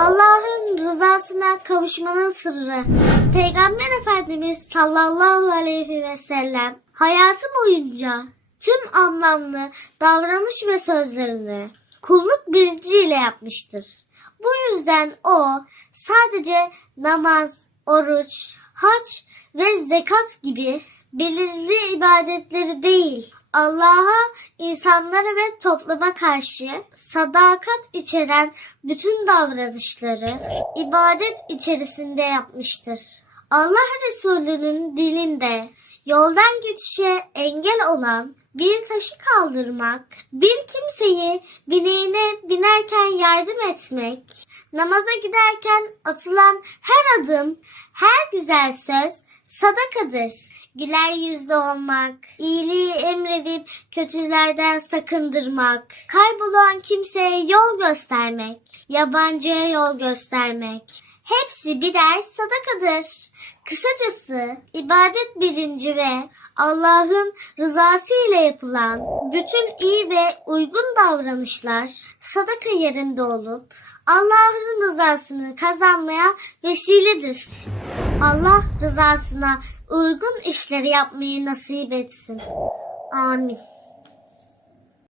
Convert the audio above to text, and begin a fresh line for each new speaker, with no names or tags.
Allah'ın rızasına kavuşmanın sırrı. Peygamber Efendimiz sallallahu aleyhi ve sellem hayatı boyunca tüm anlamlı davranış ve sözlerini kulluk bilinciyle yapmıştır. Bu yüzden o sadece namaz, oruç, hac ve zekat gibi belirli ibadetleri değil, Allah'a, insanlara ve topluma karşı sadakat içeren bütün davranışları ibadet içerisinde yapmıştır. Allah Resulü'nün dilinde yoldan geçişe engel olan bir taşı kaldırmak, bir kimseyi bineğine binerken yardım etmek, namaza giderken atılan her adım, her güzel söz sadakadır. Güler yüzlü olmak, iyiliği emredip kötülerden sakındırmak, kaybolan kimseye yol göstermek, yabancıya yol göstermek. Hepsi birer sadakadır. Kısacası ibadet bilinci ve Allah'ın rızası ile yapılan bütün iyi ve uygun davranışlar sadaka yerinde olup Allah'ın rızasını kazanmaya vesiledir. Allah rızasına uygun işleri yapmayı nasip etsin. Amin.